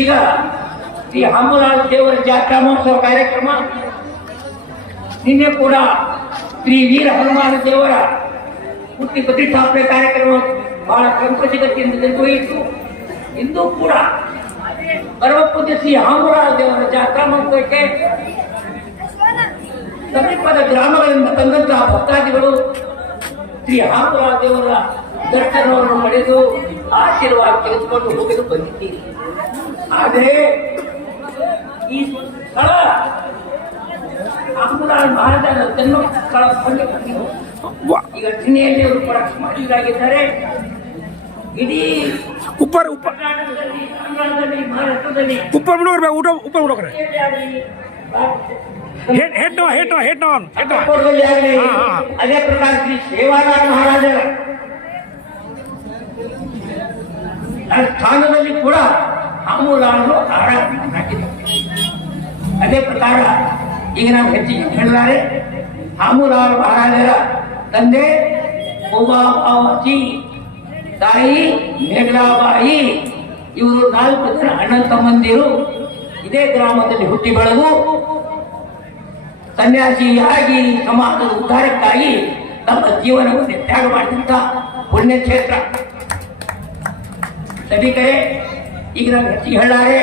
ಈಗ ಶ್ರೀ ಹಾಮುರಾಜ ದೇವರ ಜಾತ್ರಾ ಮಹೋತ್ಸವ ಕಾರ್ಯಕ್ರಮ ನಿನ್ನೆ ಕೂಡ ಶ್ರೀ ವೀರ ಹನುಮಾನ ದೇವರ ಹುಟ್ಟಿ ಪ್ರತಿಷ್ಠಾಪನೆ ಕಾರ್ಯಕ್ರಮ ಬಹಳ ಸಂತೋಷಗತಿಯಿಂದ ನಿರ್ವಹಿಸಿತು. ಇಂದು ಕೂಡ ಪರಮಪೂಜ್ಯ ಶ್ರೀ ಹಾಮುರಾಜ ದೇವರ ಜಾತ್ರಾ ಮಹೋತ್ಸವಕ್ಕೆ ಸಮೀಪದ ಗ್ರಾಮಗಳಿಂದ ತಂದಂತಹ ಭಕ್ತಾದಿಗಳು ಶ್ರೀ ಹಾಮುರಾಜ ದೇವರ ದರ್ಶನವನ್ನು ಪಡೆದು ಆಶೀರ್ವಾದ ತೆಗೆದುಕೊಂಡು ಹೋಗಲು ಬಂದಿದ್ದೀರಿ. ಆದರೆ ಈ ಸ್ಥಳ ಹಾಮುರಾಜ ಮಹಾರಾಜನ ಜನ್ಮ ಸ್ಥಳ ಈಗ ಚಿಹ್ನೆಯಲ್ಲಿ ಅವರು ಕೂಡ ಮಾಡಿದ್ದಾಗಿದ್ದಾರೆ. ಇಡೀ ಕರ್ನಾಟಕದಲ್ಲಿ ಮಹಾರಾಷ್ಟ್ರದಲ್ಲಿ ಅದೇ ಪ್ರಕಾರ ಶ್ರೀ ಸೇವಾಲಾಲ್ ಮಹಾರಾಜರ ಸ್ಥಾನದಲ್ಲಿ ಕೂಡ ಹಾಮುರಾಜರು ಆರಾಧನೆಯಾಗಿದೆ. ಅದೇ ಪ್ರಕಾರ ಈಗ ನಾವು ಹೆಚ್ಚಿಗೆ ಹೇಳಿದ್ದಾರೆ. ಹಾಮುರಾಜ ಮಹಾರಾಜರ ತಂದೆ ಓಬಾಬಾಜಿ, ತಾಯಿ ಮೇಘಲಾಬಾಯಿ, ಇವರು 4 ಜನ ಅಣ್ಣ ತಮ್ಮಂದಿರು ಇದೇ ಗ್ರಾಮದಲ್ಲಿ ಹುಟ್ಟಿ ಬೆಳೆದು ಸನ್ಯಾಸಿಯಾಗಿ ಸಮಾಜದ ಉದ್ಧಾರಕ್ಕಾಗಿ ತಮ್ಮ ಜೀವನವನ್ನು ತ್ಯಾಗ ಮಾಡಿದಂತ ಪುಣ್ಯಕ್ಷೇತ್ರ. ಸಭಿಕರೇ, ಈಗ ನಾವು ಹೆಚ್ಚಿಗೆ ಹೇಳಾರೆ.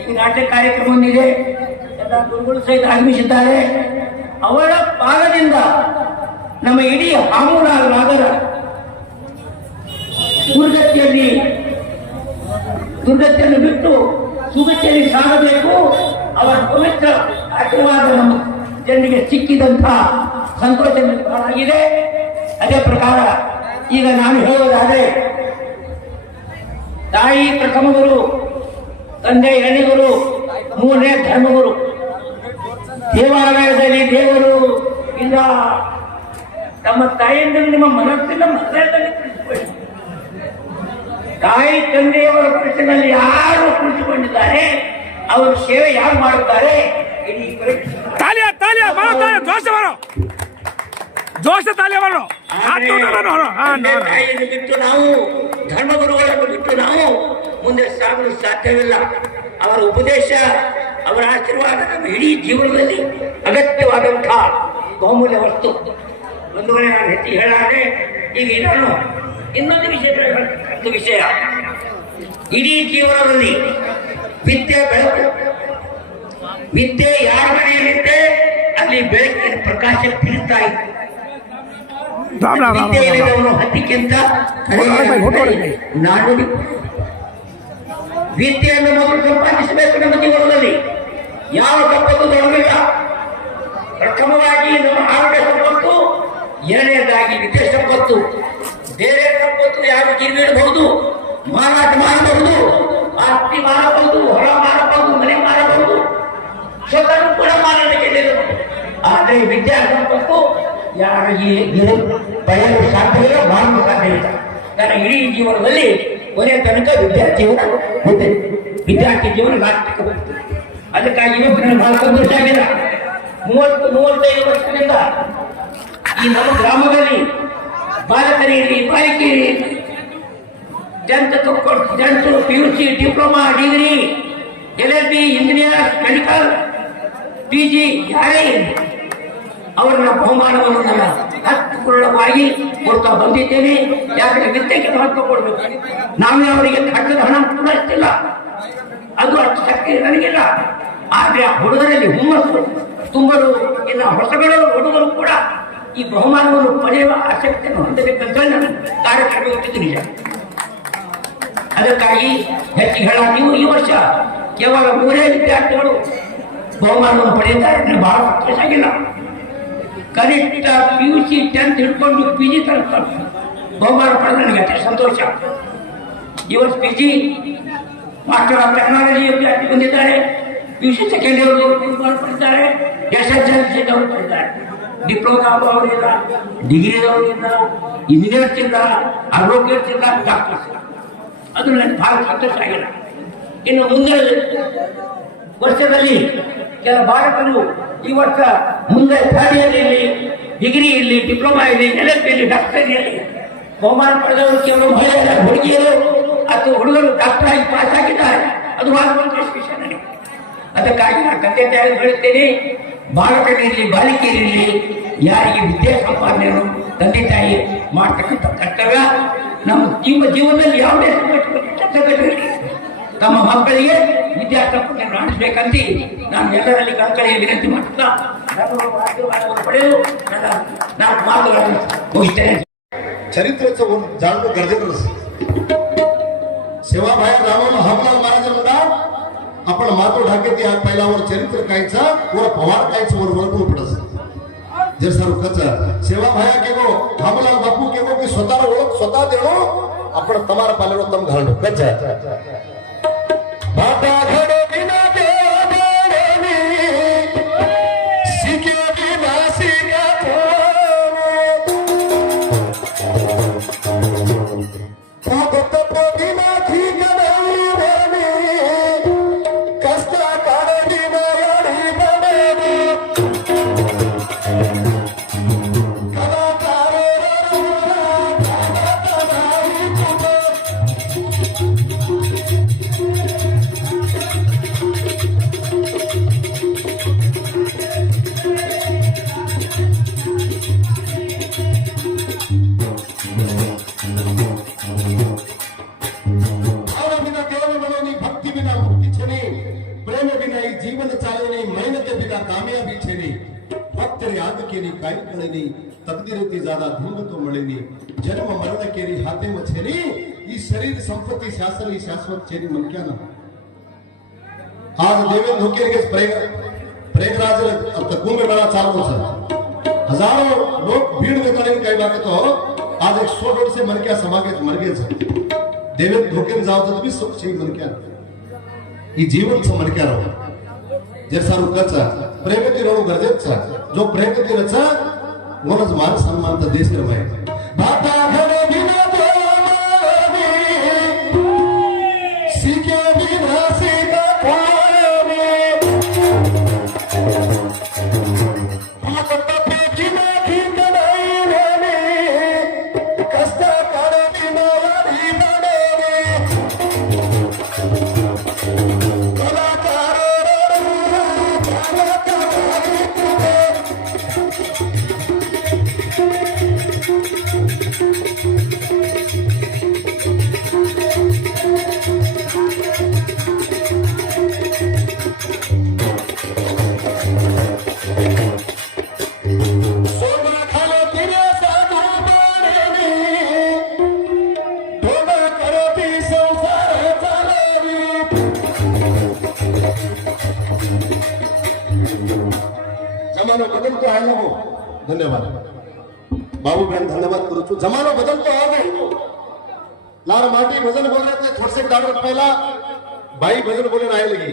ಈಗ ನಾಟ್ಯ ಕಾರ್ಯಕ್ರಮವೊಂದಿದೆ, ಎಲ್ಲ ಗುರುಗಳು ಸಹಿತ ಆಗಮಿಸಿದ್ದಾರೆ. ಅವರ ಪಾದದಿಂದ ನಮ್ಮ ಇಡೀ ಹಾಮುರಾಜ ನಾಗರ ದುರ್ಗತಿಯನ್ನು ಬಿಟ್ಟು ಸುಗತಿಯಲ್ಲಿ ಸಾಗಬೇಕು. ಅವರ ಪವಿತ್ರ ಆಶೀರ್ವಾದ ನಮ್ಮ ಜನರಿಗೆ ಸಿಕ್ಕಿದಂತಹ ಸಂತೋಷ ಆಗಿದೆ. ಅದೇ ಪ್ರಕಾರ ಈಗ ನಾನು ಹೇಳುವುದಾದರೆ, ತಾಯಿ ಪ್ರಥಮ ಗುರು, ತಂದೆ ಎರಡನೇ ಗುರು, ಮೂರನೇ ಧರ್ಮಗುರು. ದೇವಾಲಯದಲ್ಲಿ ದೇವರು ಇಲ್ಲ, ತಮ್ಮ ತಾಯಿಯಿಂದ ನಿಮ್ಮ ಮನಸ್ಸಿನ ಮನದಲ್ಲಿ ಕುಳಿತುಕೊಳ್ಳಿ. ತಾಯಿ ತಂದೆಯವರ ಪರೀಕ್ಷೆಯಲ್ಲಿ ಯಾರು ಕುಳಿತುಕೊಂಡಿದ್ದಾರೆ, ಅವರ ಸೇವೆ ಯಾರು ಮಾಡುತ್ತಾರೆ, ಇಡೀ ತಾಯಿಯನ್ನು ಬಿಟ್ಟು ನಾವು, ಧರ್ಮಗುರುಗಳನ್ನು ಬಿಟ್ಟು ನಾವು ಮುಂದೆ ಸಾಗಲು ಸಾಧ್ಯವಿಲ್ಲ. ಅವರ ಉಪದೇಶ, ಅವರ ಆಶೀರ್ವಾದ ನಮ್ಮ ಇಡೀ ಜೀವನದಲ್ಲಿ ಅಗತ್ಯವಾದಂತಹ ಬಹುಮೂಲ್ಯ ವಸ್ತು. ಒಂದು ವೇಳೆ ನಾನು ಹೆಚ್ಚಿಗೆ ಹೇಳಾದ್ರೆ, ಈಗ ಇದನ್ನು ಇನ್ನೊಂದು ವಿಷಯ, ಇಡೀ ಜೀವನದಲ್ಲಿ ವಿದ್ಯೆ ಬೆಳಕು. ವಿದ್ಯೆ ಯಾರ ಮನೆಯಲ್ಲಿದ್ದೆ ಅಲ್ಲಿ ಬೆಳಕಿನ ಪ್ರಕಾಶ ಬೀಳ್ತಾ ಇತ್ತು. ವಿದ್ಯೆಯನ್ನು ಹತ್ತಿಕ್ಕಿಂತ ನಾಡುಡಿ. ವಿದ್ಯೆಯನ್ನು ಮೊದಲು ಸಂಪಾದಿಸಬೇಕು ನಮ್ಮ ಜೀವನದಲ್ಲಿ. ಯಾವ ಸಂಪತ್ತು ದೊರಕಿಲ್ಲ. ಪ್ರಥಮವಾಗಿ ನಮ್ಮ ಆರೋಗ್ಯ ಸಂಪತ್ತು, ಎರಡನೇದಾಗಿ ವಿದ್ಯೆ ಸಂಪತ್ತು. ಬೇರೆ ಸಂಪತ್ತು ಯಾರು ಗಿರಿಬಿಡಬಹುದು, ಮಾರಾಟ ಮಾಡಬಹುದು, ಆಸ್ತಿ ಮಾರಬಹುದು, ಹೊರ ಮಾರಬಹುದು, ಮನೆ ಮಾರಬಹುದು, ಸ್ವತಃ ಕೂಡ ಮಾರಾಟಕ್ಕೆ ನಿಲ್ಲಬಹುದು. ಆದರೆ ವಿದ್ಯಾ ಸಂಪತ್ತು ಯಾರಿಗೆ ಬಯಲು ಸಾಧ್ಯವಿಲ್ಲ, ಮಾಡಲು ಸಾಧ್ಯವಿಲ್ಲ. ನನ್ನ ಇಡೀ ಜೀವನದಲ್ಲಿ ಕೊನೆಯ ತನಕ ವಿದ್ಯಾರ್ಥಿ ಜೀವನ ನಾಟಕ ಬರ್ತದೆ. ಅದಕ್ಕಾಗಿ ಇವತ್ತು ಬಹಳ ಸಂತೋಷ ಆಗಿದೆ. 30-35 ವರ್ಷದಿಂದ ಈ ನಮ್ಮ ಗ್ರಾಮದಲ್ಲಿ ಬಾಲಕರಿಗೆ, ಬಾಲಕಿಯರಿಗೆ tenth PUC, diploma, degree, LLB, engineer, medical, PG ಯಾರೇ ಅವರನ್ನ ಬಹುಮಾನವನ್ನು ನನ್ನ ಹಕ್ಕುಪೂರ್ಣವಾಗಿ ಕೊಡ್ತಾ ಬಂದಿದ್ದೇನೆ. ಯಾಕಂದ್ರೆ ವಿದ್ಯೆಗೆ ಮಹತ್ವ ಕೊಡಬೇಕು. ನಾವೇ ಅವರಿಗೆ ಖರ್ಚದ ಹಣ ಕೂಡ ಇಷ್ಟಿಲ್ಲ, ಅದು ಅಷ್ಟು ಶಕ್ತಿ ನನಗಿಲ್ಲ. ಆದರೆ ಆ ಹುಡುಗರಲ್ಲಿ ಹುಮ್ಮಸ್ಸು ತುಂಬಲು, ಇನ್ನು ಹೊಸಗಳು ಹುಡುಗರು ಕೂಡ ಈ ಬಹುಮಾನವನ್ನು ಪಡೆಯುವ ಆಸಕ್ತಿಯನ್ನು ಹೊಂದಬೇಕಂತ ನಾನು ಕಾರ್ಯಕ್ರಮ ಹುಟ್ಟಿದ್ದು ನಿಜ. ಅದಕ್ಕಾಗಿ ಹೆಚ್ಚಿಗೆ ಹೇಳ, ನೀವು ಈ ವರ್ಷ ಕೇವಲ 3 ವಿದ್ಯಾರ್ಥಿಗಳು ಬಹುಮಾನವನ್ನು ಪಡೆಯುತ್ತಾರೆ. ಬಹಳ ಸಂತೋಷ ಆಗಿಲ್ಲ. ಕನಿಷ್ಠ PUC 10th ಹಿಡ್ಕೊಂಡು PG ತನಕ ಬಹುಮಾನ ಪಡೆದ ನನಗೆ ಅತಿ ಸಂತೋಷ. ಈ ವರ್ಷ PG ಮಾಸ್ಟರ್ ಆಫ್ ಟೆಕ್ನಾಲಜಿ ವಿದ್ಯಾರ್ಥಿ ಬಂದಿದ್ದಾರೆ. PUC ಸೆಕೆಂಡ್ ಇಯರ್ ಬಹುಮಾನ ಪಡೆದಿದ್ದಾರೆ. SSLC ಅವರು ಪಡೆದಿದ್ದಾರೆ. ಡಿಪ್ಲೊಮಾ ಅವರಿಲ್ಲ, ಡಿಗ್ರಿ ಅವರಿಲ್ಲ, ಇಂಜಿನಿಯರ್ಸ್ ಇಲ್ಲ, ಅಡ್ವೊಕೇಟ್ಸ್ ಇಲ್ಲ, ಡಾಕ್ಟರ್ಸ್ ಇಲ್ಲ. ಅದು ನನಗೆ ಬಹಳ ಸಂತೋಷ ಆಗಿಲ್ಲ. ಇನ್ನು ಮುಂದೆ ವರ್ಷದಲ್ಲಿ ಕೆಲ ಬಾಲಕರು ಈ ವರ್ಷ ಮುಂದೆ ಥರ್ಡ್ ಇಯರ್ ಇರಲಿ, ಡಿಗ್ರಿ ಇರಲಿ, ಡಿಪ್ಲೊಮಾ ಇರಲಿ, LLB ಇರಲಿ, ಡಾಕ್ಟರ್ ಇರಲಿ, ಬಹುಮಾನ ಪಡೆದವರು ಕೆಲವು ಮಹಿಳೆಯರ ಹುಡುಗಿಯರು ಅಥವಾ ಹುಡುಗರು ಡಾಕ್ಟರ್ ಆಗಿ ಪಾಸ್ ಆಗಿದ್ದಾರೆ. ಅದು ಆಗುವಂತಹ ವಿಷಯ ನನಗೆ. ಅದಕ್ಕಾಗಿ ನಾನು ತಂದೆ ತಾಯಿ ಹೇಳುತ್ತೇನೆ, ಬಾಲಕರಿರಲಿ ಬಾಲಿಕೆಯರಿರಲಿ ಯಾರಿಗೆ ವಿದ್ಯಾ ಸಂಪಾದನೆಯನ್ನು ತಂದೆ ತಾಯಿ ಮಾಡ್ತಕ್ಕಂಥ ಕರ್ತವ್ಯ. ನಮ್ಮ ಜೀವನದಲ್ಲಿ ಯಾವುದೇ ಸಂಕಟವಿರಲಿ ತಮ್ಮ ಮಕ್ಕಳಿಗೆ ವಿದ್ಯಾಸಂಪನ್ನೆ ಮಾಡಿಸ್ಬೇಕಂತ ನಾನು ಎಲ್ಲರಲ್ಲಿ ಕಳಕಳಿಯ ವಿನಂತಿ ಮಾಡುತ್ತಾ ಪಡೆದು ನಾನು ಮಾತುಗಳನ್ನು ಮುಗಿಸ್ತೇನೆ. चरित्राचं जाणणं गरजेचं असतं. सेवाबाहेर रामाला हमला महाराजांना आपण मातो ढाके या पहिल्यावर चरित्र कायचा वर पवार कायचं वर वळकून पडस जर सारखंच सेवाभाया केगो हमला बापू केगो की स्वतःला ओळख स्वतः देणो आपण तमार पालेलो तम घालणं कच बाबा घडे बिना देवणी सिके बिना सिका भगत पोदिना ठिकाणी वेणी कष्ट काढली नयडी बडणी कलाकार जीवन चाले नहीं मेहनत बिना कामयाबी छे नहीं फक्त याद केली काही कळे नाही तकदीरेती ज्यादा धूम तो मिळे नाही जन्म मरण केली हाते में छे नहीं ई शरीर संपत्ति शास्त्र ही शाश्वत छे नहीं मन क्या ना आज देवेंद्र धोकेर के प्रयागराज अब कुंभ मेळा चालू है हजारों लोग भीड़ में करेंगे कई बार तो आज 100 से मन क्या समागे मर गए देवेंद्र धोकेर जाओ तो भी सुख छे मन क्या ई जीवन से मन क्या रहो जर सारुकाचा प्रेमती रहणं गरजेचं जो प्रेमती रचा म्हणूनच मान सन्मान तर देश रमाय बाटा घडे बिना देवानी सिके बिना सीता कोणी भगत पेकिना ठिकाणी वेणी कष्ट काढली नयडी बडणी जमानो बदलतो आहे हो धन्यवाद बाबू बहन धन्यवाद करू छु जमानो बदलतो आहे लार माटी भजन बोल रहे थे थोड़े से डालर पहला भाई भजन बोले आए लगी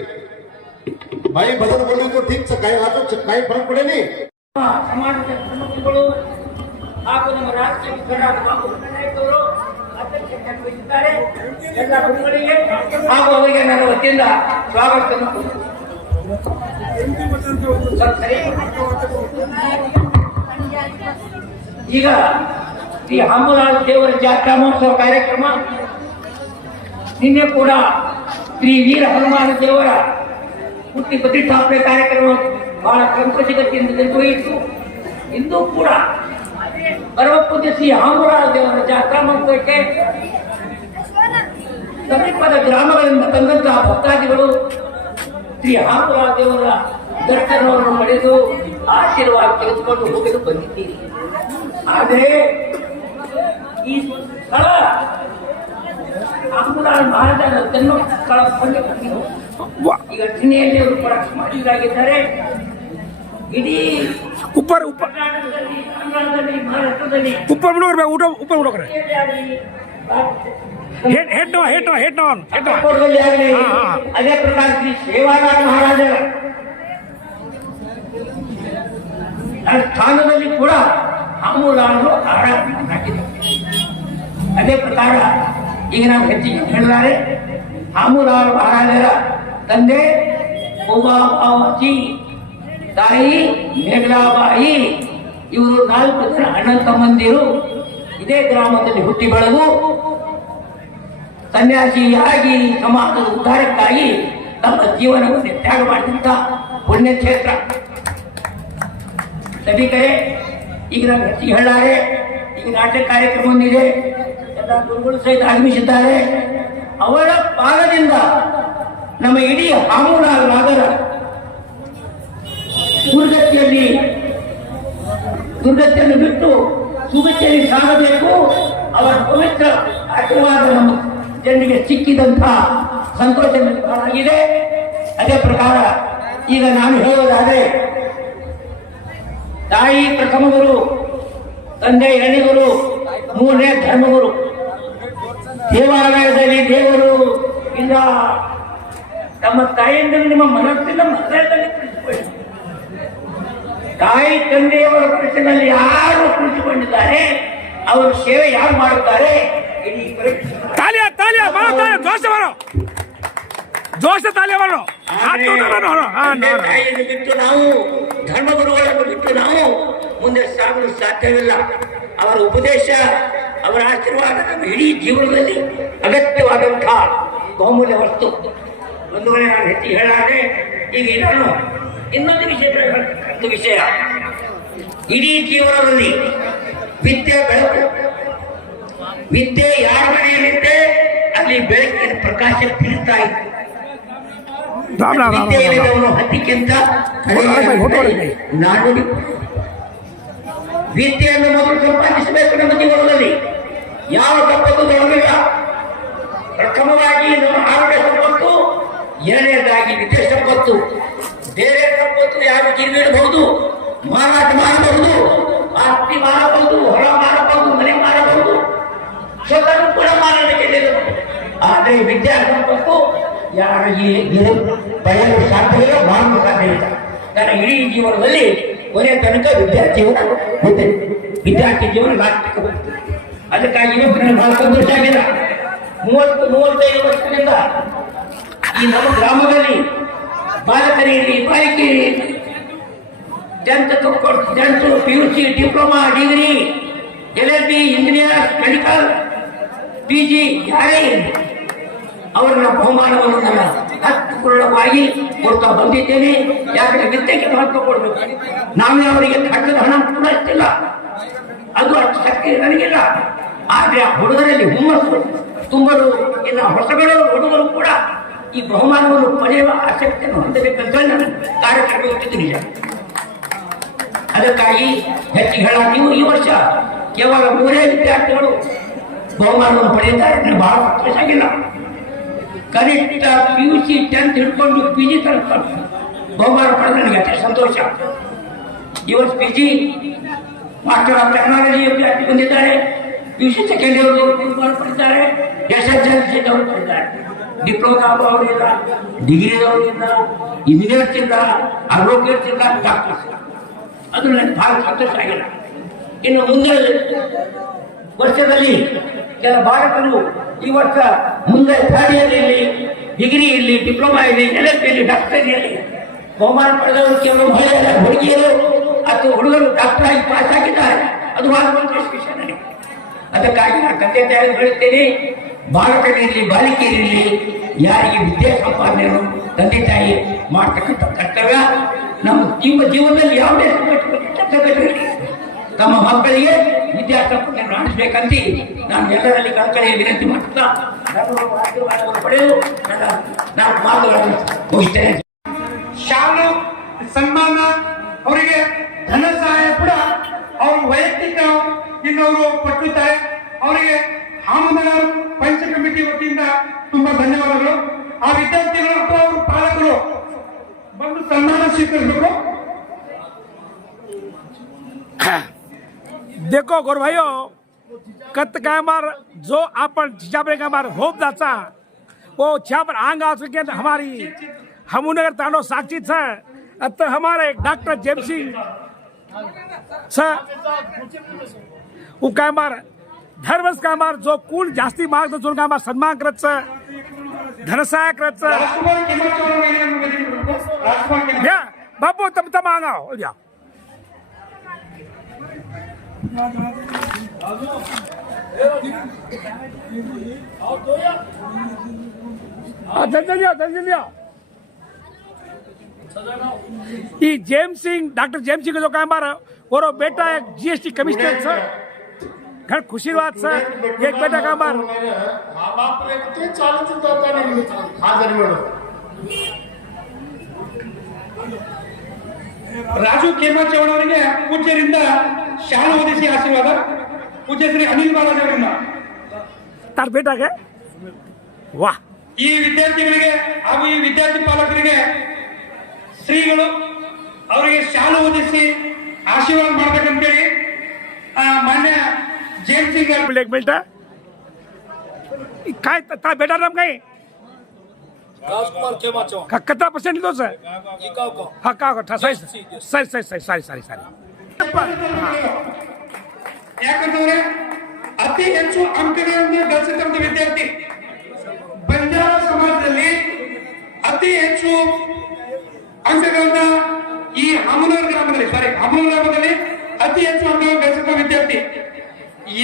भाई भजन बोले तो ठीक से काही हातो काही फरक पडे नहीं ಸಮಾಜದ ಪ್ರಮುಖಗಳು ಹಾಗೂ ನಮ್ಮ ರಾಷ್ಟ್ರೀಯ ನಾಯಕರು ಅಧ್ಯಕ್ಷರಾಗಿದ್ದಾರೆ ಎಲ್ಲ ಗುರುಗಳಿಗೆ ಹಾಗೂ ಅವರಿಗೆ ನನ್ನ ವತಿಯಿಂದ ಸ್ವಾಗತವನ್ನು ಈಗ ಶ್ರೀ ಹಾಂಬುಲಾಲ್ ದೇವರ ಜಾತ್ರಾ ಮಹೋತ್ಸವ ಕಾರ್ಯಕ್ರಮ ನಿನ್ನೆ ಕೂಡ ಶ್ರೀ ವೀರ ಹನುಮಾನ ದೇವರ ಹುಟ್ಟಿ ಪ್ರತಿಷ್ಠಾಪನೆ ಕಾರ್ಯಕ್ರಮ ಬಹಳ ಸಂತೋಷಗತಿಯಿಂದ ನಿರ್ವಹಿಸಿತು. ಇಂದು ಕೂಡ ಪರಮಪೂಜ್ಯ ಶ್ರೀ ಹಾಂಬುಲಾಲ್ ದೇವರ ಜಾತ್ರಾ ಮಹೋತ್ಸವಕ್ಕೆ ಸಮೀಪದ ಗ್ರಾಮಗಳಿಂದ ತಂದಂತಹ ಭಕ್ತಾದಿಗಳು ಶ್ರೀ ಹಾಂಬುಲಾಲ್ ದೇವರ ದರ್ಶನವನ್ನು ಪಡೆದು ಆಶೀರ್ವಾದ ತೆಗೆದುಕೊಂಡು ಹೋಗಲು ಬಂದಿದ್ದೀರಿ. ಆದರೆ ಈ ಸ್ಥಳ ಹಾಂಬುಲಾಲ್ ಮಹಾರಾಜರ ಜನ್ಮ ಸ್ಥಳ ಈಗ ಚಿಹ್ನೆಯಲ್ಲಿ ಅವರು ಪರಾಕ್ಷ ಮಾಡಿದ್ದಾಗಿದ್ದಾರೆ. ಇಡೀ ಕರ್ನಾಟಕದಲ್ಲಿ ಕನ್ನಡದಲ್ಲಿ ಮಹಾರಾಷ್ಟ್ರದಲ್ಲಿ ಅದೇ ಪ್ರಕಾರ ಶ್ರೀ ಸೇವಾಲಾಲ್ ಮಹಾರಾಜರ ಸ್ಥಾನದಲ್ಲಿ ಕೂಡ ಹಾಂಬುಲಾಲರು ಆರಾಧನೆ. ಅದೇ ಪ್ರಕಾರ ಈಗ ನಾವು ಹೆಚ್ಚಿಗೆ ಹೇಳಿದ್ದಾರೆ ಹಾಂಬುಲಾಲ್ ಮಹಾರಾಜರ ತಂದೆ ಉಮಾಭಾವತಿ ತಾಯಿ ಮೇಘಲಾಬಾಯಿ ಇವರು 4 ಜನ ಅಣ್ಣ ತಮ್ಮಂದಿರು. ಇದೇ ಗ್ರಾಮದಲ್ಲಿ ಹುಟ್ಟಿ ಬೆಳೆದು ಸನ್ಯಾಸಿಯಾಗಿ ಸಮಾಜದ ಉದ್ಧಾರಕ್ಕಾಗಿ ತಮ್ಮ ಜೀವನವನ್ನು ತ್ಯಾಗ ಮಾಡಿದಂತ ಪುಣ್ಯಕ್ಷೇತ್ರ. ಸಭಿಕರೇ, ಈಗ ನಾನು ಹೆಚ್ಚಿಗೆ ಹೇಳಾರೆ, ಈಗ ನಾಟ್ಯ ಕಾರ್ಯಕ್ರಮ ಒಂದಿದೆ, ಎಲ್ಲ ಗುರುಗಳು ಸಹಿತ ಆಗಮಿಸಿದ್ದಾರೆ. ಅವರ ಪಾದದಿಂದ ನಮ್ಮ ಇಡೀ ಹಾಮೂಲ ನಾಗರ ದುರ್ಗತಿಯನ್ನು ಬಿಟ್ಟು ಸುಗತಿಯಲ್ಲಿ ಸಾಗಬೇಕು. ಅವರ ಪವಿತ್ರ ಆಶೀರ್ವಾದ ನಮ್ಮ ಜನರಿಗೆ ಸಿಕ್ಕಿದಂತ ಸಂತೋಷ ಆಗಿದೆ. ಅದೇ ಪ್ರಕಾರ ಈಗ ನಾನು ಹೇಳೋದಾದ್ರೆ, ತಾಯಿ ಪ್ರಥಮ ಗುರು, ತಂದೆ ಎರಡನೇ ಗುರು, ಮೂರನೇ ಧರ್ಮಗುರು. ದೇವಾಲಯದಲ್ಲಿ ದೇವರು ಇಲ್ಲ, ತಮ್ಮ ತಾಯಿಯಿಂದ ನಿಮ್ಮ ಮನಸ್ಸಿನ ಮನದಲ್ಲಿ ಕುಳಿತುಕೊಳ್ಳಿ. ತಾಯಿ ತಂದೆಯವರ ಪುರುಷನಲ್ಲಿ ಯಾರು ಕುಳಿತುಕೊಂಡಿದ್ದಾರೆ, ಅವರು ಸೇವೆ ಯಾರು ಮಾಡುತ್ತಾರೆ, ಇಡೀ ತಾಯಿಯನ್ನು ಬಿಟ್ಟು ನಾವು, ಧರ್ಮಗುರುಗಳನ್ನು ಬಿಟ್ಟು ನಾವು ಮುಂದೆ ಸಾಗಲು ಸಾಧ್ಯವಿಲ್ಲ. ಅವರ ಉಪದೇಶ, ಅವರ ಆಶೀರ್ವಾದ ನಮ್ಮ ಇಡೀ ಜೀವನದಲ್ಲಿ ಅಗತ್ಯವಾದಂತಹ ಬಹುಮೂಲ್ಯ ವಸ್ತು. ಒಂದು ವೇಳೆ ನಾನು ಹೆಚ್ಚಿಗೆ ಹೇಳಾದ್ರೆ, ಈಗ ನಾನು ಇನ್ನೊಂದು ವಿಷಯ, ಇಡೀ ಜೀವನದಲ್ಲಿ ವಿದ್ಯೆ ಬೆಳಕು. ವಿದ್ಯೆ ಯಾರ ಮನೆಯಲ್ಲಿದ್ದೆ ಅಲ್ಲಿ ಬೆಳಕಿನ ಪ್ರಕಾಶ ಬೀಳ್ತಾ ಇತ್ತು. ವಿದ್ಯೆಯಲ್ಲಿದ್ದವನು ಹತ್ತಿಕ್ಕಿಂತ ನಾಡುಡಿ. ವಿದ್ಯೆಯನ್ನು ಮೊದಲು ಸಂಪಾದಿಸಬೇಕು ನಮ್ಮ ಜೀವನದಲ್ಲಿ. ಯಾವ ಸಂಪತ್ತು ದೊರಕಿಲ್ಲ. ಪ್ರಥಮವಾಗಿ ನಮ್ಮ ಆರೋಗ್ಯ ಸಂಪತ್ತು, ಎರಡನೇದಾಗಿ ವಿದ್ಯೆ ಸಂಪತ್ತು. ಬೇರೆ ಸಂಪತ್ತು ಯಾರು ಗಿರಿಬಿಡಬಹುದು, ಮಾರಾಟ ಮಾಡಬಹುದು, ಆಸ್ತಿ ಮಾರಬಹುದು, ಹೊರ ಮಾರಬಹುದು, ಮನೆ ಮಾರಬಹುದು, ಸ್ವತಃ ಕೂಡ ಮಾರಾಟಕ್ಕೆ. ಆದರೆ ವಿದ್ಯಾ ಸಂಪತ್ತು ಯಾರಿಗೆ ಬಯಲು ಸಾಧ್ಯವಿಲ್ಲ, ಮಾಡಲು ಸಾಧ್ಯವಿಲ್ಲ. कारण ಇಡೀ ಜೀವನದಲ್ಲಿ ಕೊನೆ ತನಕ ವಿದ್ಯಾರ್ಥಿ ಜೀವನ ಲಾಸ್ಟಿಕ್ ಬರುತ್ತೆ. ಅದಕ್ಕಾಗಿ ಇವತ್ತು ನನಗೆ ಬಹಳ ಸಂತೋಷ ಆಗಿದೆ. 30-35 ವರ್ಷದಿಂದ ಈ ನಮ್ಮ ಗ್ರಾಮದಲ್ಲಿ ಬಾಲಕರಿಗೆ, ಬಾಲಕಿಯರಿಗೆ 10th PUC, diploma, degree, LLB, engineer, medical, PG ಯಾರೇ ಅವರನ್ನ ಬಹುಮಾನವನ್ನು ನನ್ನ ಹಕ್ಕುಪೂರ್ಣವಾಗಿ ಕೊಡ್ತಾ ಬಂದಿದ್ದೇನೆ. ಯಾಕಂದ್ರೆ ವಿದ್ಯೆಗೆ ಮಹತ್ವ ಕೊಡಬೇಕು. ನಾವೇ ಅವರಿಗೆ ಕಟ್ಟದ ಹಣ ಕೂಡ ಇಷ್ಟಿಲ್ಲ, ಅದು ಅಷ್ಟು ಶಕ್ತಿ ನನಗಿಲ್ಲ. ಆದ್ರೆ ಆ ಹುಡುಗರಲ್ಲಿ ಹುಮ್ಮಸ್ಸು ತುಂಬಲು, ಇನ್ನು ಹೊಸಗಳು ಹುಡುಗರು ಕೂಡ ಈ ಬಹುಮಾನವನ್ನು ಪಡೆಯುವ ಆಸಕ್ತಿಯನ್ನು ಹೊಂದಬೇಕಂತ ನಾನು ಕಾರ್ಯಕ್ರಮ ಇಟ್ಟಿದ್ದು ನಿಜ. ಅದಕ್ಕಾಗಿ ಹೆಚ್ಚಿಗೆ ಹೇಳ, ನೀವು ಈ ವರ್ಷ ಕೇವಲ 3 ವಿದ್ಯಾರ್ಥಿಗಳು ಬಹುಮಾನವನ್ನು ಪಡೆಯುತ್ತಾರೆ. ಬಹಳ ಸಂತೋಷ ಆಗಿಲ್ಲ. ಕನಿಷ್ಠ PUC 10th ಹಿಡ್ಕೊಂಡು PG ತನಕ ಬಹುಮಾನ ಪಡೆದ ನನಗೆ ಅತಿ ಸಂತೋಷ. ಇವತ್ತು PG ಮಾಸ್ಟರ್ ಆಫ್ ಟೆಕ್ನಾಲಜಿ ವಿದ್ಯಾರ್ಥಿ ಬಂದಿದ್ದಾರೆ, PUC ಸೆಕೆಂಡ್ ಇಯರ್ ಬಹುಮಾನ ಪಡೆದಿದ್ದಾರೆ, SSLC ಅವರು ಪಡೆದಿದ್ದಾರೆ. ಡಿಪ್ಲೊಮಾ ಅವರಿಲ್ಲ, ಡಿಗ್ರಿ ಅವರಿಲ್ಲ, ಇಂಜಿನಿಯರ್ಸ್ ಇಲ್ಲ, ಅಡ್ವೊಕೇಟ್ಸ್ ಇಲ್ಲ, ಡಾಕ್ಟರ್ಸ್ ಇಲ್ಲ. ಅದು ನನಗೆ ಬಹಳ ಸಂತೋಷ ಆಗಿಲ್ಲ. ಇನ್ನು ಮುಂದೆ ವರ್ಷದಲ್ಲಿ ಕೆಲ ಬಾಲಕರು ಈ ವರ್ಷ ಮುಂದೆ 3rd ಇಯರ್ ಇರಲಿ, ಡಿಗ್ರಿ ಇರಲಿ, ಡಿಪ್ಲೊಮಾ ಇರಲಿ, LLB ಇರಲಿ, ಡಾಕ್ಟರ್ ಇರಲಿ ಬಹುಮಾನ ಪಡೆದವರು ಕೆಲವು ಮಹಿಳೆಯರ ಹುಡುಗಿಯರು ಅಥವಾ ಹುಡುಗರು ಡಾಕ್ಟರ್ ಆಗಿ ಪಾಸ್ ಆಗಿದ್ದಾರೆ. ಅದು ಬಹಳ ಸಂತೋಷ ವಿಷಯ ನನಗೆ. ಅದಕ್ಕಾಗಿ ನಾನು ತಂದೆ ತಾಯಿ ಹೇಳುತ್ತೇನೆ, ಬಾಲಕರಿರಲಿ, ಬಾಲಿಕೆಯರಿರಲಿ, ಯಾರಿಗೆ ವಿದ್ಯಾ ಸಂಪಾದನೆಯನ್ನು ತಂದೆ ತಾಯಿ ಮಾಡ್ತಕ್ಕಂಥ ಕರ್ತವ್ಯ. ನಮ್ಮ ಜೀವನದಲ್ಲಿ ಯಾವುದೇ ಸಂಕಟವಿರಲಿ, ತಮ್ಮ ಮಕ್ಕಳಿಗೆ ವಿದ್ಯಾಸಂಪನ್ನೆ ಮಾಡಿಸಬೇಕಂತ ನಾನು ಎಲ್ಲರಲ್ಲಿ ಕಳಕಳಿಯ ವಿನಂತಿ ಮಾಡುತ್ತಾ ಆಶೀರ್ವಾದವನ್ನು ಪಡೆದು ನಾನು ಮಾತುಗಳನ್ನು ಮುಗಿಸ್ತೇನೆ. ಶಾಲು ಸನ್ಮಾನ, ಅವರಿಗೆ ಧನ ಸಹಾಯ ಕೂಡ ಅವರು ವೈಯಕ್ತಿಕ ಇನ್ನವರು ಕೊಟ್ಟಿದ್ದಾರೆ. ಅವರಿಗೆ ಹಾಮನಗರ ಪಂಚ ಕಮಿಟಿ ವತಿಯಿಂದ ತುಂಬಾ ಧನ್ಯವಾದಗಳು. ಆ ವಿದ್ಯಾರ್ಥಿಗಳು ಅಥವಾ ಅವರು ಪಾಲಕರು ಬಂದು ಸನ್ಮಾನ ಸ್ವೀಕರಿಸಬೇಕು. देखो गोर भाइयों, कत कामार जो आपण जिजाबे कामार होप जाचा वो छापर आंग आ सके हमारी हमनगर तांडो साक्षी छ. अत हमारे डॉक्टर जेम सिंह छ वो कामार धर्मस कामार जो कुल जास्ती मार्गदर्शन कामार सन्मान करत छ, धनसहाय करत छ. बाबू तम आंगा हो जा. ये James Singh doctor James Singh जो काम और बेटा एक जीएसटी कमिश्नर सर घर खुशी बात सर एक बेटा काम ರಾಜು ಕೇಮಾಚೌಡ್ ಅವರಿಗೆ ಪೂಜ್ಯರಿಂದ ಶಾಲು ಓದಿಸಿ ಆಶೀರ್ವಾದ ಪೂಜ್ಯ ಶ್ರೀ ಅನಿಲ್ ಬಾಲಾಜಿ ಅವರಿಂದ तार बेटा के वाह ಈ ವಿದ್ಯಾರ್ಥಿಗಳಿಗೆ ಹಾಗೂ ಈ ವಿದ್ಯಾರ್ಥಿ ಪಾಲಕರಿಗೆ ಶ್ರೀಗಳು ಅವರಿಗೆ ಶಾಲು ಓದಿಸಿ ಆಶೀರ್ವಾದ ಮಾಡ್ಬೇಕಂತೇಳಿ ಮಾನ್ಯ ಜೇಮ್ಸ್ ಸಿಂಗ್ एक बेटा काय तार बेटा नाम काय राजकुमार खेमाचो कितना परसेंट लो सर इकाव को हाँ का सही सारी ಯಾಕಂತಂದ್ರೆ ಅತಿ ಹೆಚ್ಚು ಅಂಕಗಳನ್ನು ಗಳಿಸಿದಂತ ವಿದ್ಯಾರ್ಥಿ ಬಂಜಾರ ಸಮಾಜದಲ್ಲಿ ಅತಿ ಹೆಚ್ಚು ಅಂಕಗಳನ್ನ ಈ ಹಮನೂರು ಗ್ರಾಮದಲ್ಲಿ ಅತಿ ಹೆಚ್ಚು ಅಂಕಗಳನ್ನು ಗಳಿಸಿದ ವಿದ್ಯಾರ್ಥಿ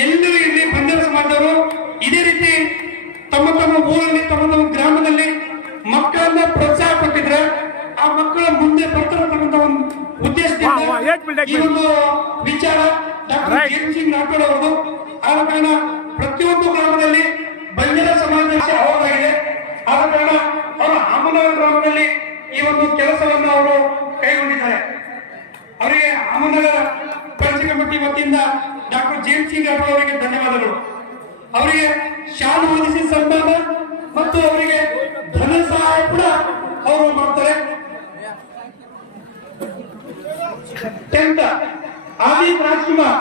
ಎಲ್ಲರೂ ಇಲ್ಲಿ ಬಂಜಾರ ಸಮಾಜದವರು ಇದೇ ರೀತಿ ತಮ್ಮ ತಮ್ಮ ಊರಲ್ಲಿ ತಮ್ಮ ಗ್ರಾಮದಲ್ಲಿ ಮಕ್ಕಳನ್ನ ಪ್ರೋತ್ಸಾಹ ಕೊಟ್ಟಿದ್ರೆ ಆ ಮಕ್ಕಳ ಮುಂದೆ ಬರ್ತಿರತಕ್ಕಂತ ಒಂದು ಉದ್ದೇಶದಿಂದ ಈ ಒಂದು ವಿಚಾರ ಡಾಕ್ಟರ್ ಜೇಮ್ಸ್ ಸಿಂಗ್ ರಾಠೋಡ್ ಅವರು ಆದ ಕಾರಣ ಪ್ರತಿಯೊಂದು ಗ್ರಾಮದಲ್ಲಿ ಬಂಜಾರ ಸಮಾಜದಲ್ಲಿ ಅವರಾಗಿದೆ. ಆದ ಕಾರಣ ಅವರು ಅಮನೂರು ಗ್ರಾಮದಲ್ಲಿ ಈ ಒಂದು ಕೆಲಸವನ್ನು ಅವರು ಕೈಗೊಂಡಿದ್ದಾರೆ. ಅವರಿಗೆ ಅಮನೂರ ಪಂಚಾಯತ್ ಕಮಿಟಿ ವತಿಯಿಂದ ಡಾಕ್ಟರ್ ಜೇಮ್ಸ್ ಸಿಂಗ್ ರಾಠೋಡ್ ಅವರಿಗೆ ಧನ್ಯವಾದಗಳು. ಅವರಿಗೆ ಶಾಲು ಹೊದಿಸಿ ಸನ್ಮಾನ ಮತ್ತು ಅವರಿಗೆ ಧನ ಸಹಾಯ ಕೂಡ ಅವರು ಮಾಡ್ತಾರೆ. 10th ಆದಿತ್ ರಾಜ್ಕುಮಾರ್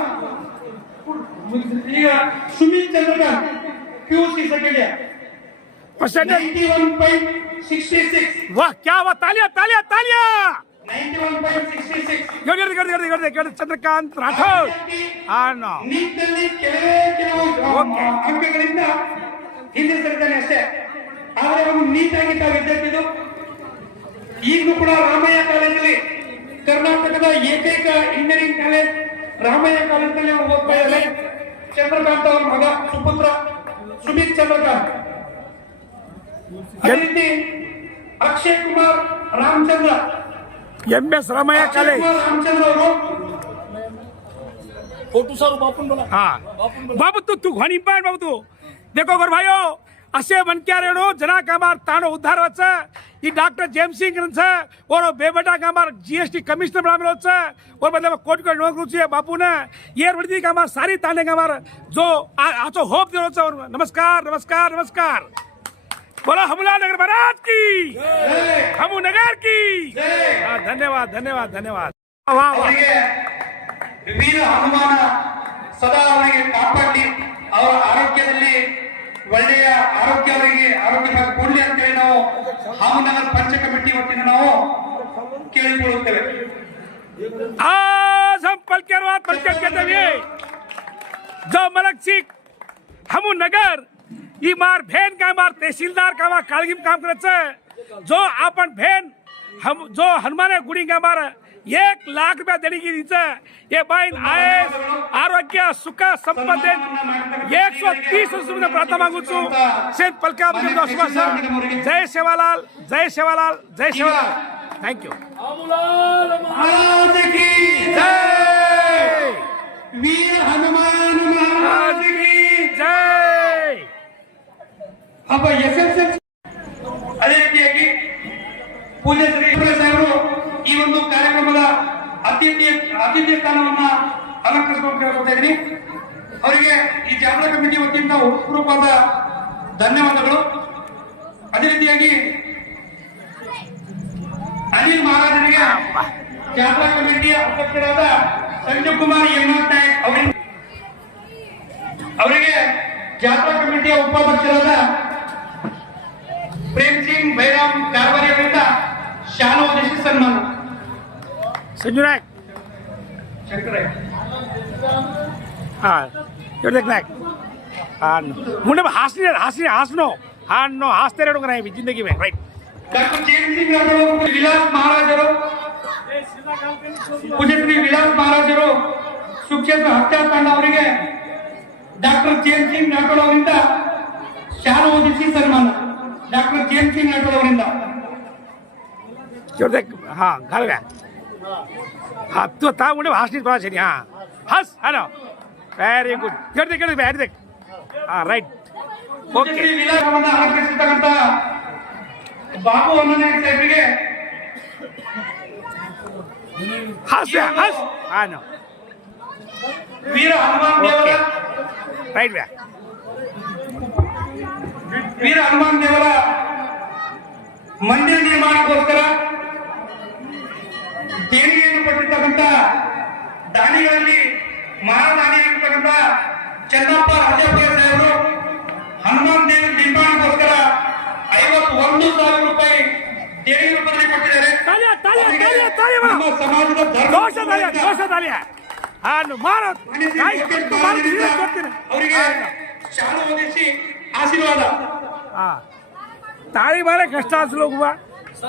ಈಗ Sumit Chandrakant PUC second year percent 91.66 वाह क्या बात तालियां तालियां तालियां 91.66 चंद्रकांत राठौड़ ನೀಟ್ನಲ್ಲಿ ಕೆಲವು ಅಂಕಗಳಿಂದ ಹಿಂದೆ ಸರಿತಾನೆ ಅಷ್ಟೇ. ಆದರೆ ಅವನು ನೀಟಾಗಿದ್ದ ವಿದ್ಯಾರ್ಥಿದು. ಈಗಲೂ ಕೂಡ ರಾಮಯ್ಯ ಕಾಲೇಜಲ್ಲಿ ಕರ್ನಾಟಕದ ಏಕೈಕ ಇಂಜಿನಿಯರಿಂಗ್ ಕಾಲೇಜ್ ರಾಮಯ್ಯ ಕಾಲೇಜಿನಲ್ಲಿ ಓದ್ತಾ ಇದ್ದಾರೆ. ಚಂದ್ರಕಾಂತ್ ಅವರ ಮಗ ಸುಪುತ್ರ ಸುಮಿತ್ ಚಂದ್ರಕಾಂತ್. ಅದೇ ರೀತಿ ಅಕ್ಷಯ್ ಕುಮಾರ್ ರಾಮಚಂದ್ರ MS रामಯ್ಯ ಕಾಲೇಜ್ ರಾಮಚಂದ್ರ ಅವರು फोटो सर बापुन बोला हाँ बाबू तू घणी पण बाबू तू देखो गोर भाइयों असे मनक्यारेणो जना कामार ताणो उद्धार वच ई डॉक्टर जेम्स सिंग रन छ और बेबटा कामार जीएसटी कमिश्नर बनावेलो छ और मतलब कोट कोट नोकरी छे बापू ने ये वर्दी कामार सारी ताने कामार जो आचो होप दिलो छ नमस्कार नमस्कार नमस्कार बोलो हमला नगर महाराज की हमू नगर की धन्यवाद धन्यवाद धन्यवाद वाह वाह ವೀರ ಹನುಮಾನ ಸದಾ ಅವರಿಗೆ ಕಾಪಾಡಲಿ, ಅವರ ಆರೋಗ್ಯದಲ್ಲಿ ಒಳ್ಳೆಯ ಆರೋಗ್ಯ ಅವರಿಗೆ ಆರೋಗ್ಯ ಕೊಡ್ಲಿ ಅಂತೇಳಿ ನಾವು ಹಾಮನಗರ ಪಂಚ ಕಮಿಟಿ ವತಿಯಿಂದ ನಾವು ಕೇಳಿಕೊಳ್ಳುತ್ತೇವೆ. आज हम पलकेरवाद पंचायत कहते हुए जो मलक सिंह हमू नगर ई मार भेन का मार तहसीलदार का मार कालगिम काम करत जो आपण भेन हम जो हनुमान गुड़ी का मार 1 लाख रुपया देने की ये बाइन आयस आरोग्य सुख संपत्ति 130 रुपये प्रार्थना मांगू छू से पलका जय सेवालाल जय सेवालाल जय सेवालाल थैंक यू महाराज की जय, वीर हनुमान महाराज की जय. ಅಪ್ಪ SSS ಅದೇ ರೀತಿಯಾಗಿ ಪೂಜ್ಯ ಶ್ರೀ ಸಾಹೇಬರು ಈ ಒಂದು ಕಾರ್ಯಕ್ರಮದ ಅತಿಥ್ಯ ಸ್ಥಾನವನ್ನ ಅಲಂಕರಿಸಿಕೊಂಡು ಕೇಳ್ಕೊತಾ ಇದ್ದೀನಿ. ಅವರಿಗೆ ಈ ಜಾತ್ರಾ ಕಮಿಟಿ ವತಿಯಿಂದ ಹೃತ್ಪೂರ್ವಕವಾದ ಧನ್ಯವಾದಗಳು. ಅದೇ ರೀತಿಯಾಗಿ ಅನಿಲ್ ಮಹಾರಾಜರಿಗೆ ಜಾತ್ರಾ ಕಮಿಟಿಯ ಅಧ್ಯಕ್ಷರಾದ ಸಂಜೀವ್ ಕುಮಾರ್ ಯಮನಾಥ್ ನಾಯಕ್ ಅವರಿಗೆ ಜಾತ್ರಾ ಕಮಿಟಿಯ ಉಪಾಧ್ಯಕ್ಷರಾದ ಪ್ರೇಮ್ ಸಿಂಗ್ ಬೈರಾಮ್ ಕಾರ್ವಾರಿ ಅವರಿಂದ ಶಾಲು ಹೊದಿಸಿ ಸನ್ಮಾನ. संजू नायक ಶಂಕರ हाँ देख नायक हाँ मुंडे हासने हासने हासनो हाँ नो हासते रहूंगा नहीं जिंदगी में right doctor James Singh Rathod Vilas ಮಹಾರಾಜರು ಪೂಜ್ಯ ಶ್ರೀ ವಿಲಾಸ್ ಮಹಾರಾಜರು ಸುಕ್ಷೇತ್ರ ಹತ್ಯಾಕಾಂಡ ಅವರಿಗೆ ಡಾಕ್ಟರ್ ಜೇಮ್ಸ್ ಸಿಂಗ್ ರಾಠೋಡ್ ಅವರಿಂದ ಶಾಲು ಹೊದಿಸಿ ಸನ್ಮಾನ. ಡಾಕ್ಟರ್ ಜೇಮ್ಸ್ ಸಿಂಗ್ ರಾಠೋಡ್ ಅವರಿಂದ जोर देख हाँ घाल गया हाँ तो था मुझे हंसनी थोड़ा सी हाँ हंस है ना वेरी गुड जोर देख हाँ राइट ओके ವಿಲಾಸವನ್ನು ಅಲಂಕರಿಸಿರ್ತಕ್ಕಂಥ ಬಾಬು ಅನ್ನನೇ ಸಾಹೇಬರಿಗೆ हंस हाँ नो ವೀರ ಹನುಮಾನ್ ದೇವರ राइट भैया ವೀರ ಹನುಮಾನ್ ದೇವರ ಮಂದಿರ ನಿರ್ಮಾಣಕ್ಕೋಸ್ಕರ ದೇಣಿಗೆಯನ್ನು ಕೊಟ್ಟಿರ್ತಕ್ಕಂಥ ದಾನಿಗಳಲ್ಲಿ ಮಹಾದಾನಿಯಾಗಿರ್ತಕ್ಕಂಥ ಚನ್ನಪ್ಪ ರಾಜಪುರ ಸಾಹೇಬರು ಹನುಮಾನ್ ದೇವರ ನಿರ್ಮಾಣಕ್ಕೋಸ್ಕರ 51,000 ರೂಪಾಯಿ ದೇಣಿಗೆ ರೂಪದಲ್ಲಿ ಕೊಟ್ಟಿದ್ದಾರೆ. तालियां ನಮ್ಮ ಸಮಾಜದ जोश तालियां हाँ नो मारो ಅವರಿಗೆ ಶಾಲು ಹೊದಿಸಿ ಆಶೀರ್ವಾದ. हाँ ताली मारे कष्ट लोग हुआ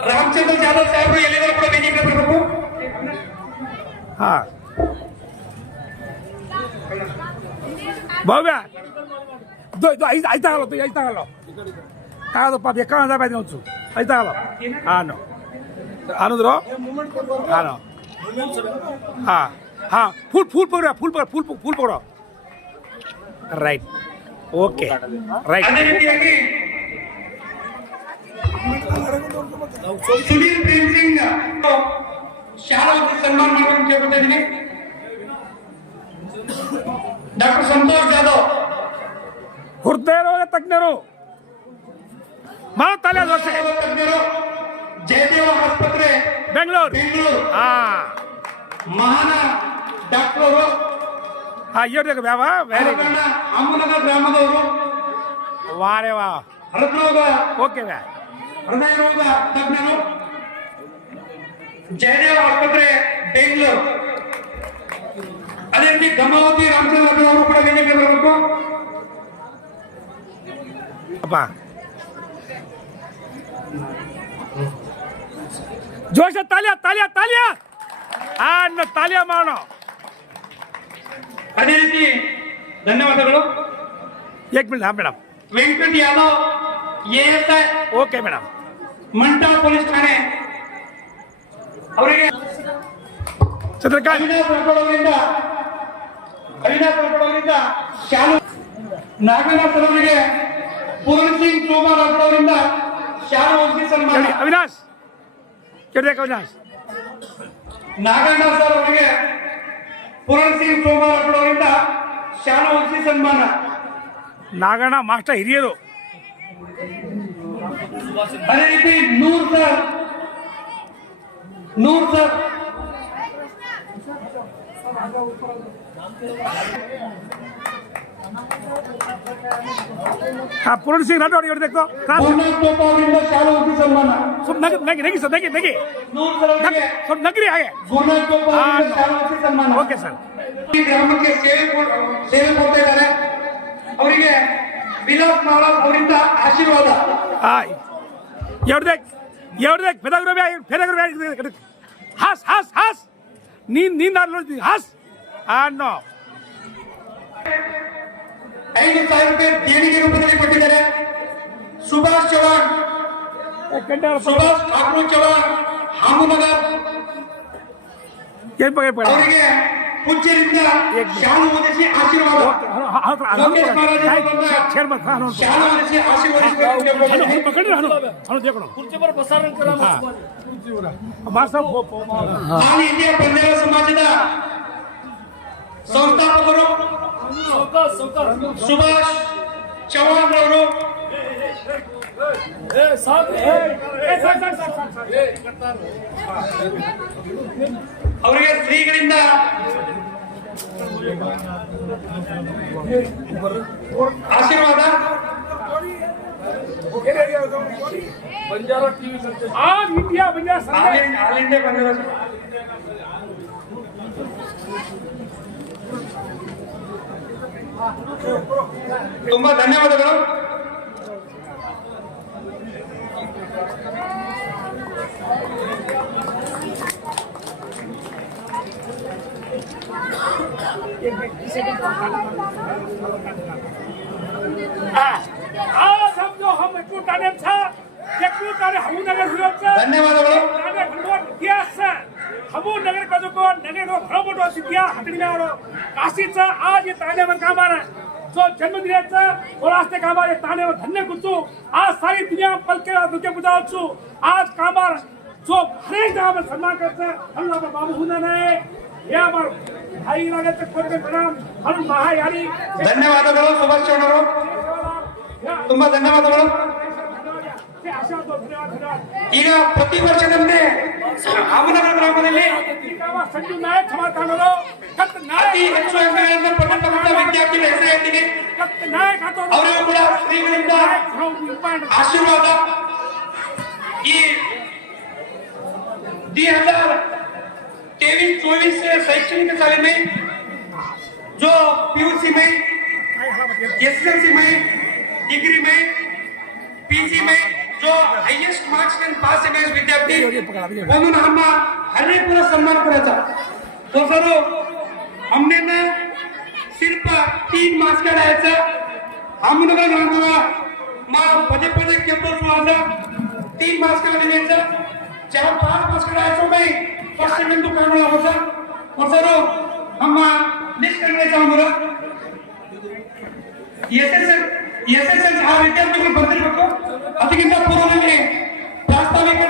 ರಾಮಚಂದ್ರ ಜಾಧವ್ ಸಾಹೇಬರು ಎಲ್ಲಿದ್ದಾರೆ ಕೂಡ ವೇದಿಕೆ ಬರಬೇಕು. हाँ भव्य दो ऐसा हालो कागद पाप एका पाहिजे नव्हतं ऐसा हालो हा नो आणुद्रो हा नो हा हाँ फूल पकड़ो राइट ओके राइट ಅದೇ ರೀತಿಯಾಗಿ ಸುಧೀರ್ ಪ್ರೇಮ್ ಸಿಂಗ್ ಶಾಲಾ ಸನ್ಮಾನ ಮಾಡಬೇಕು ಕೇಳ್ಕೊತಾ ಇದ್ದೀನಿ. ಡಾಕ್ಟರ್ ಸಂತೋಷ್ ಜಾಧವ್ ಹೃದಯ ರೋಗ ತಜ್ಞರು ಮಾಡು ತಾಲಿಯಾ ದೋಸೆ ತಜ್ಞರು ಜಯದೇವ ಆಸ್ಪತ್ರೆ ಬೆಂಗಳೂರು ಬೆಂಗಳೂರು ಹಾ ಮಹಾನ ಡಾಕ್ಟರ್ ಹಾ ಇವ್ರಿಗೆ ವ್ಯಾವ ವೆರಿ ಗುಡ್ ಅಮ್ಮನಗರ ಗ್ರಾಮದವರು ವಾರೇ ವಾ ಹೃದ್ರೋಗ ಓಕೆ ವ್ಯಾ ಹೃದಯ ರೋಗ ತಜ್ಞರು ಜಯದೇವ ಆಸ್ಪತ್ರೆ ಬೆಂಗಳೂರು. ಅದೇ ರೀತಿ ಗಮಾವತಿ ರಾಮಚಂದ್ರ ಅವರು ಕೂಡ ವೇದಿಕೆ ಬರಬೇಕು. ಅಪ್ಪ ಜೋಶ ತಾಲಿಯಾ ಅನ್ನ ತಾಲಿಯಾ ಮಾಡೋ ಅದೇ ರೀತಿ ಧನ್ಯವಾದಗಳು. एक मिनट हाँ madam Venkat Yadav ASI okay madam ಮಂಟಾ ಪೊಲೀಸ್ ಠಾಣೆ ಅವರಿಗೆ ಚಂದ್ರಕಾಂತ್ ಅವಿನಾಶ್ ರಾಠೋಡ್ ಅವರಿಂದ ಶಾಲು. ನಾಗನಾಥ್ ಅವರಿಗೆ ಪೂರ್ಣ ಸಿಂಗ್ ತೋಮರ್ ರಾಠೋಡ್ ಅವರಿಂದ ಶಾಲು ಹೊದಿಸಿ ಸನ್ಮಾನ. ಅವಿನಾಶ್ ಕೇಳಿದೆ ಅವಿನಾಶ್ ನಾಗನಾಥ್ ಸರ್ ಅವರಿಗೆ ಪೂರ್ಣ ಸಿಂಗ್ ತೋಮರ್ ರಾಠೋಡ್ ಅವರಿಂದ ಶಾಲು ಹೊದಿಸಿ ಸನ್ಮಾನ. ನಾಗಣ್ಣ ಮಾಸ್ಟರ್ ಹಿರಿಯರು ಅದೇ ರೀತಿ ನೂರ್ ಸರ್ हाँ पूर्ण सिंह राठौड़ इವ್ರು देखो ಗುರುನಾಥ್ ತೋಪ ಅವರಿಂದ ಶಾಲು ಹೊದಿಸಿ ಸನ್ಮಾನ. ಸ್ವಲ್ಪ ನಗಿ ಸರ್ ನಗಿ ನೂರ್ ಸರ್ ಅವರಿಗೆ ಸ್ವಲ್ಪ ನಗ್ರಿ ಹಾಗೆ ಗುರುನಾಥ್ ತೋಪ ಅವರಿಂದ ಶಾಲು ಹೊದಿಸಿ ಸನ್ಮಾನ. ಓಕೆ ಸರ್ ಈ ಗ್ರಾಮಕ್ಕೆ ಸೇವೆ ಕೊಡ್ತಾ ಇದ್ದಾರೆ. ಅವರಿಗೆ ವಿಲಾಸ್ ನಾಳ್ ಅವರಿಂದ ಆಶೀರ್ವಾದ. ಹಾಯ್ ಎವ್ರು ದೇಕ್ ಫೆದಗ್ರಬಿ ಹಾಸ್ ನೀನ್ ಹಾಸ್ ನೋ 5,000 ರೂಪಾಯಿ ದೇಣಿಗೆ ರೂಪದಲ್ಲಿ ಕೊಟ್ಟಿದ್ದಾರೆ. ಸುಭಾಷ್ ಚೌಹಾಣ್ ಠಾಕೂರ್ ಚೌಹಾಣ್ ಹಾಮುನಗರ್ ಅವರಿಗೆ ಪೂಜ್ಯರಿಂದ ಶಾಲು ಹೊದಿಸಿ ಆಶೀರ್ವಾದ. ಲೋಕೇಶ್ ಮಹಾರಾಜ್ ಶಾಲು ಹೊದಿಸಿ ಆಶೀರ್ವದಿಸಬೇಕು. खुर्ची पर बसारण करा ಆಲ್ ಇಂಡಿಯಾ ಬಂಜಾರ ಸಮಾಜದ ಸಂಸ್ಥಾಪಕರು ಸುಭಾಷ್ ಚೌಹಾಣ್ ಅವರು ಅವರಿಗೆ ಶ್ರೀಗಳಿಂದ ಆಶೀರ್ವಾದ. बंजारा टीवी करते आज इंडिया बंजारा संघ ಆಲ್ ಇಂಡಿಯಾ ಬಂಜಾರ ತುಂಬಾ ಧನ್ಯವಾದಗಳು. आज हम जो हम एकूटाने एकूटाने हमनगर विरोध ಧನ್ಯವಾದಗಳು. इतिहास हमनगर का जो नगर हळमोठो इतिहास हटविण्यावर काशीचं आज हे ताण्यावर कामार जो जन्मदिनाचं ओलास्ते कामार ताण्यावर धन्य गुच्चू आज सारी दुनिया पलके दुखे बुझावचू आज कामार जो हरेक गावात सन्मान करतं अल्लाह बाबू हुना नाही या बार भाई लागत कोणते प्रणाम हर महायारी ಧನ್ಯವಾದಗಳು ಸುಭಾಷ್ ಚೌಹಾಣ್ ಅವರು, ತುಂಬಾ ಧನ್ಯವಾದಗಳು. ಈಗ ಪ್ರತಿ ವರ್ಷದಂತೆ ರಾಮನಗರ ಗ್ರಾಮದಲ್ಲಿ ಸಂಜು ನಾಯಕ್ ಸಮಾಧಾನರು ಅತಿ ಹೆಚ್ಚು ಅಂಕಗಳನ್ನು ಪಡೆದಂತಹ ವಿದ್ಯಾರ್ಥಿಗಳ ಹೆಸರು ಹೇಳ್ತೀನಿ. ಅವರಿಗೂ ಕೂಡ ಶ್ರೀಗಳಿಂದ आशीर्वाद. ये 2023-24 शैक्षणिक साल में जो पीयूसी में, एसएसएलसी में, डिग्री में, पीजी में जो हाईएस्ट मार्क्स में पास है विद्यार्थी म्हणून हम हरेकला सन्मान करायचा. तो सर हमने ना सिर्फ 3 मार्क्स काढायचा. हमनगर ग्रामाला पदे पदे कॅम्पस वाला 3 मार्क्स काढायचा. 4-5 मार्क्स काढायचो नाही फर्स्ट बिंदू काढला होता. और सर हम लिस्ट करायचा आम्हाला एसएसएल हा विद्यार्थी ಬಂದಿರಬೇಕು. ಅದಕ್ಕಿಂತ ಪೂರ್ವದಲ್ಲಿ ಪ್ರಾಸ್ತಾವಿಕ